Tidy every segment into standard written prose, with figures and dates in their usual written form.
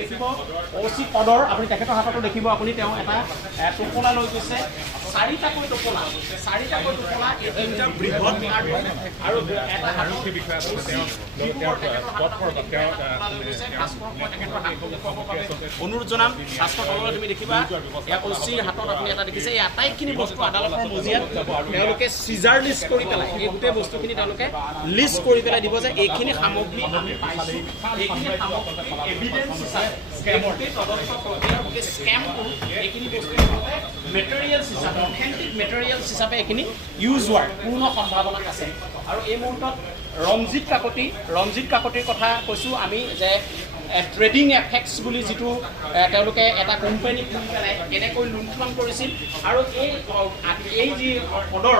দেখিব OC পদৰ আপুনি তেখেতৰ হাততো দেখিব আপুনি তেওঁ এটা টোপোলা লৈ গৈছে চাৰিটাকৈ টোপোলা এই তিনিটা বৃহৎ আৰু এটা আৰক্ষী বিষয়া আছে অনুৰোধ জনাম শাস্ত্ৰ তললৈ তুমি দেখিবা ইয়াত OCৰ হাতত আপুনি এটা দেখিছে এই আটাইখিনি বস্তু আদালতৰ মজিয়াত তেওঁলোকে চিজাৰ লিষ্ট কৰি পেলাই এই গোটেই বস্তুখিনি তেওঁলোকে লিষ্ট কৰি পেলাই দিব যে এইখিনি সামগ্ৰী আমি পাইছোঁ এইখিনি সামগ্ৰী এভিডেন্স হিচাপে এইখিনি বস্তু মেটেৰিয়েলছ হিচাপে অথেণ্টিক মেটেৰিয়েলছ হিচাপে এইখিনি ইউজ হোৱাৰ পূৰ্ণ সম্ভাৱনা আছে আৰু এই মুহূৰ্তত ৰঞ্জিত কাকতিৰ কথা কৈছোঁ আমি যে ট্ৰেডিং এফেক্টছ বুলি যিটো তেওঁলোকে এটা কোম্পানী খুলি পেলাই কেনেকৈ লুণ্ঠন কৰিছিল আৰু এই যি পদৰ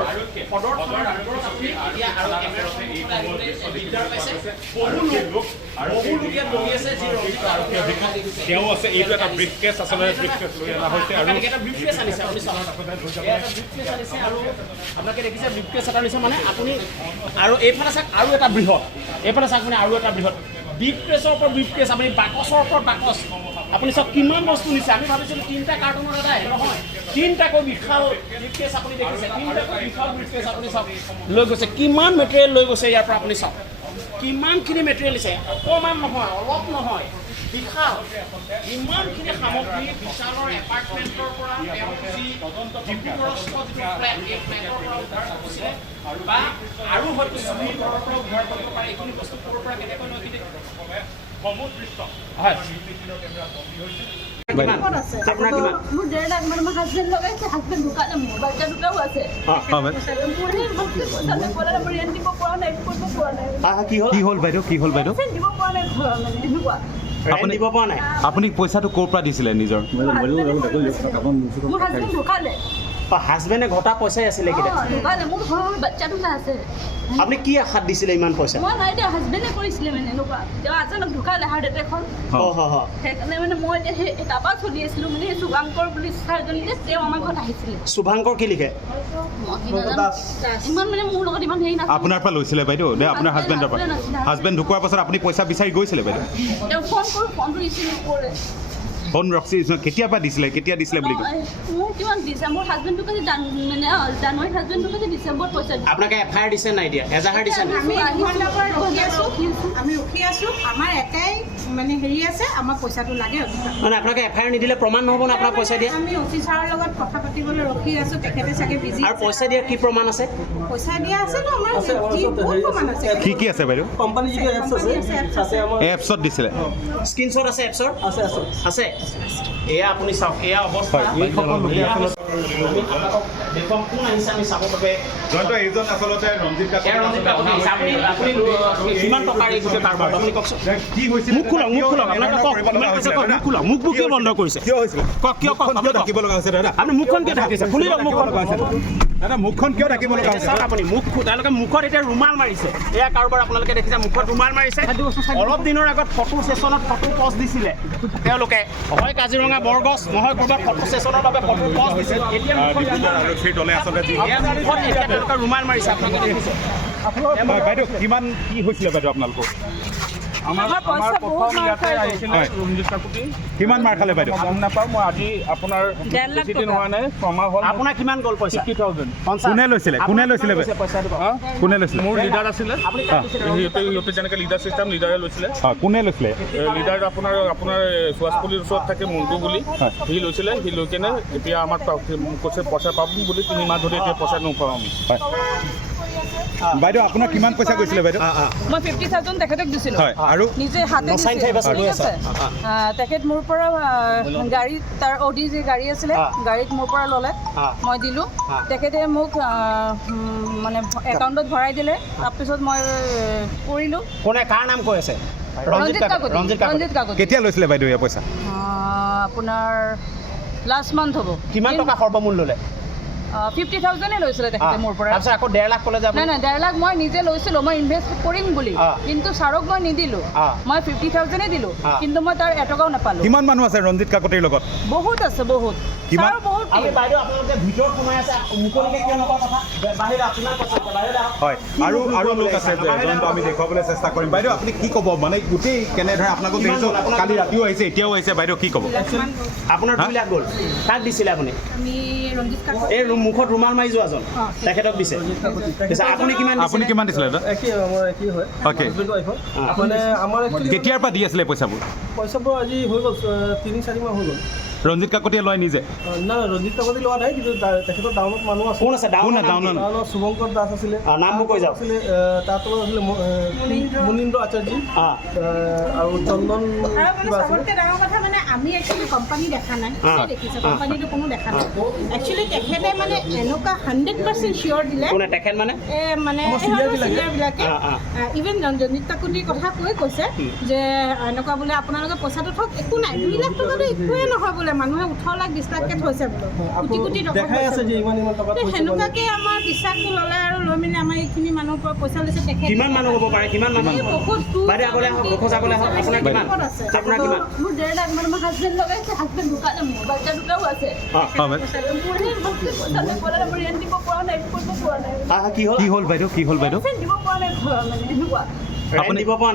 এতিয়া আৰু দিগদাৰ পাইছে বহু লোকে বহি আছে যি তেওঁ আছে এইটো এটা ব্ৰিফকেছ আচলতে ব্ৰিফকেছ লৈ অনা হৈছে আৰু এটা ব্ৰিফকেছ আনিছে আপুনি ব্ৰিফকেছ আনিছে আৰু আপোনালোকে দেখিছে ব্ৰিফকেছ এটা আনিছে মানে আপুনি আৰু এইফালে চাওক আৰু এটা বৃহৎ এইফালে চাওক মানে আৰু এটা বৃহৎ ব্ৰিফকেছৰ ওপৰত ব্ৰিফকেছ আপুনি বাকচৰ ওপৰত বাকচ আপুনি চাওক কিমান বস্তু নিছে আমি ভাবিছিলোঁ 3টা কাৰ্টুনৰ এটাই নহয় 3টাকৈ বিশাল ব্ৰিফকেছ আপুনি দেখিছে 3টাকৈ বিশাল ব্ৰিফকেছ আপুনি চাওক লৈ গৈছে কিমান মেটেৰিয়েল লৈ গৈছে ইয়াৰ পৰা আপুনি চাওক কিমানখিনি মেটেৰিয়েল দিছে অকণমান নহয় অলপ নহয় বিশাল ইমানখিনি সামগ্ৰী বিশালৰ এপাৰ্টমেণ্টৰ পৰা তেওঁ যি ডিব্ৰুগড়স্থ যিটো ফ্লেট এই ফ্লেটৰ পৰা উদ্ধাৰ কৰিছিলে বা আৰু হয়তো চুৰিৰ ঘৰৰ পৰা উদ্ধাৰ কৰিব পাৰে এইখিনি বস্তু ক'ৰ পৰা কেনেকৈ লৈ কিনে সমুদ্ৰিষ্ট হয় মোৰ 1.5 লাখ মানে হাজবেণ্ড লগাইছে হাজবেণ্ড ঢুকালে মোৰ বাচ্চা দুটাও আছে কি হ'ল বাইদেউ দিব পৰা নাই এনেকুৱা দিব পৰা নাই আপুনি পইচাটো ক'ৰ পৰা দিছিলে নিজৰ মোৰ হাজবেণ্ড ঢুকালে হাজবেণ্ডে ঘটা পইচাই আছিলে ঢুকালে মোৰ ঘৰৰ বাচ্চা দুটা আছে আপুনি কি আশাত দিছিলে ইমান পইচা মই নাই দিয়া হাজবেণ্ডে কৰিছিলে মানে এনেকুৱা তেওঁ আচানক ঢুকালে হাৰ্ট এটেক হ'ল সেইকাৰণে মানে মই এতিয়া সেই তাৰপৰা চলি আছিলোঁ মানে শুভাংকৰ বুলি ছাৰজনী যে তেওঁ আমাৰ ঘৰত আহিছিলে শুভাংকৰ কি লিখে ইমান মানে মোৰ লগত ইমান হেৰি নাছিলে আপোনাৰ পৰা লৈছিলে বাইদেউ নে আপোনাৰ হাজবেণ্ডৰ পৰা হাজবেণ্ড ঢুকোৱাৰ পাছত আপুনি পইচা বিচাৰি গৈছিলে বাইদেউ তেওঁ ফোনটো ৰিচিভ নকৰে ফোন ৰখি কেতিয়াবা দিছিলে কেতিয়া দিছিলে বুলি মোৰ কিমান ডিচেম্বৰ হাজবেণ্ডটো কালি মানে জানুৱাৰীত হাজবেণ্ডটো কালি ডিচেম্বৰত পইচা দিছে আপোনাকে এফআইআৰ দিছে নাই দিয়া এজাহাৰ দিছে নাই আমি ৰখি আছোঁ আমাৰ এটাই মানে হেৰি আছে আমাৰ পইচাটো লাগে মানে আপোনাকে এফআইআৰ নিদিলে প্ৰমাণ নহ'ব না আপোনাৰ পইচা দিয়া আমি অফিচ ছাৰৰ লগত কথা পাতিবলৈ ৰখি আছোঁ তেখেতে চাগে বিজি আৰু পইচা দিয়াৰ কি প্ৰমাণ আছে পইচা দিয়া আছে ন আমাৰ বহুত প্ৰমাণ আছে কি আছে বাইদেউ কোম্পানী যিটো এপছ আছে এপছত দিছিলে স্ক্ৰীনশ্বট আছে এপছৰ আছে এয়া আপুনি চাওক এয়া অৱস্থা দেখুৱাম কোন আহিছে আমি চাব বাবে জয়ন্ত এইজন আচলতে ৰঞ্জিত কিমান টকাৰ এই গোটেই কাৰবাৰ আপুনি কওকচোন কি হৈছিল মুখ খোলক আপোনালোকে কওক মুখ খোলক মুখ কিয় বন্ধ কৰিছে কিয় হৈছিল কওক কিয় কওক ঢাকিব লগা হৈছে দাদা আপুনি মুখখন কিয় ঢাকিছে খুলি লওক মুখখন দাদা মুখখন কিয় ঢাকিব লগা হৈছে চাওক আপুনি তেওঁলোকে মুখত এতিয়া ৰুমাল মাৰিছে এয়া কাৰোবাৰ আপোনালোকে দেখিছে মুখত ৰুমাল মাৰিছে অলপ দিনৰ আগত ফটো ছেশ্যনত ফটো পষ্ট দিছিলে তেওঁলোকে হয় কাজিৰঙা বৰগছ নহয় ক'ৰবাত ফটো ছেশ্যনৰ বাবে ফটো পষ্ট দিছিল এতিয়া আৰক্ষীৰ দলে আচলতে তেওঁলোকে ৰুমাল মাৰিছে আপোনালোকে দেখিছে বাইদেউ কিমান কি হৈছিলে বাইদেউ আপোনালোকৰ আমাৰ প্ৰথম ইয়াতে আহিছিলে ৰঞ্জিত কাকতি কিমান মাৰ খালে বাইদেউ গম নাপাওঁ মই আজি আপোনাৰ 1.5 লাখ বেছি দিন হোৱা নাই ছমাহ হ'ল আপোনাৰ কিমান গ'ল পইচা 50,000 কোনে লৈছিলে কোনে লৈছিলে মোৰ লিডাৰ আছিলে সিহঁতে যেনেকৈ লিডাৰ চিষ্টেম লিডাৰে লৈছিলে কোনে লৈছিলে লিডাৰ আপোনাৰ চুৱাছপল্লিৰ ওচৰত থাকে মন্টু বুলি সি লৈছিলে সি লৈ কেনে এতিয়া আমাক কৈছে পইচা পাব বুলি 3 মাহ ধৰি এতিয়া পইচা নোপাওঁ আমি বাইদেউ আপোনাৰ কিমান পইচা গৈছিলে বাইদেউ মই 50,000 তেখেতক দিছিলোঁ হয় আৰু নিজে হাতে তেখেত মোৰ পৰা গাড়ী তাৰ অডি যে গাড়ী আছিলে গাড়ীত মোৰ পৰা ল'লে মই দিলোঁ তেখেতে মোক মানে একাউণ্টত ভৰাই দিলে তাৰপিছত মই কৰিলোঁ কোনে কাৰ নাম কৈ আছে ৰঞ্জিত কাকতি কেতিয়া লৈছিলে বাইদেউ এই পইচা আপোনাৰ লাষ্ট মান্থ হ'ব কিমান টকা সৰ্বমূল্য ল'লে 50,000 লৈছিলে তেখেতে মোৰ পৰা তাৰপিছত আকৌ 1.5 লাখ ক'লে যাব নাই 1.5 লাখ মই নিজে লৈছিলোঁ মই ইনভেষ্ট কৰিম বুলি কিন্তু ছাৰক মই নিদিলোঁ মই 50,000 দিলোঁ কিন্তু মই তাৰ এটকাও নাপালোঁ কিমান মানুহ আছে ৰঞ্জিত কাকতিৰ লগত বহুত আছে বহুত ছাৰ বহুত আমি বাইদেউ আপোনালোকে ভিতৰত সোমাই আছে মুকলিকে কিয় নকৰা কথা বাহিৰত আপোনাৰ কথা বাহিৰত হয় আৰু লোক আছে যোনটো আমি দেখুৱাবলৈ চেষ্টা কৰিম বাইদেউ আপুনি কি ক'ব মানে গোটেই কেনেদৰে আপোনালোকক দেখিছোঁ কালি ৰাতিও আহিছে এতিয়াও আহিছে বাইদেউ কি ক'ব আপোনাৰ 2 লাখ গ'ল কাক দিছিলে আপুনি আমি ৰঞ্জিত কাকত এই মুখত ৰুমাল মাৰি যোৱাজন তেখেতক দিছে আপুনি কিমান দিছিলে দাদা একেই আমাৰ একেই হয় অ'কে হাজবেণ্ড ৱাইফৰ মানে আমাৰ কেতিয়াৰ পৰা দি আছিলে পইচাবোৰ পইচাবোৰ আজি হৈ গ'ল 3-4 মাহ হৈ গ'ল ৰঞ্জিত কাকতীয়ে লয় নিজে না ৰঞ্জিত কাকতি লোৱা নাই কিন্তু তেখেতৰ ডাউনত মানুহ আছে কোন আছে ডাউনত শুভঙ্কৰ দাস আছিলে নামবোৰ কৈ যাওক আছিলে তাৰ তলত আছিলে মুনীন্দ্ৰ আচাৰ্যী আৰু চন্দন কিবা আছিলে চবতকৈ ডাঙৰ কথা মানে আমি একচুৱেলি কোম্পানী দেখা নাই দেখিছে কোম্পানীটো কোনো দেখা নাই একচুৱেলি তেখেতে মানে এনেকুৱা 100% চিয়'ৰ দিলে কোনে তেখেত মানে মানে চিনিয়ৰবিলাকে ইভেন ৰঞ্জিত কাকতিৰ কথা কৈছে যে এনেকুৱা বোলে আপোনালোকে পইচাটো থওক একো নাই 2 লাখ টকাটো একোৱে নহয় বোলে মানুহে 18 লাখ 20 লাখকৈ থৈছে বোলে কোটি কোটি টকা দেখাই আছে যে ইমান টকা সেনেকুৱাকৈ আমাৰ বিশ্বাসটো ল'লে আৰু লৈ মেলি আমাৰ এইখিনি মানুহৰ পৰা পইচা লৈছে তেখেত কিমান মানুহ হ'ব পাৰে কিমান মানুহ বাইদেউ আগলৈ আহক মুখত আগলৈ আহক আপোনাৰ কিমান আপোনাৰ কিমান মোৰ 1.5 লাখ মানে মোৰ হাজবেণ্ড লগাইছে হাজবেণ্ড ঢুকালে মোৰ বাচ্চা দুটাও আছে মোৰ পইচা নেপালে মোৰ ৰেণ্ট দিব পৰা নাই কৰিব পৰা নাই কি হ'ল কি হ'ল বাইদেউ দিব পৰা নাই ঘৰ মানে এনেকুৱা আপুনি দিব পৰা নাই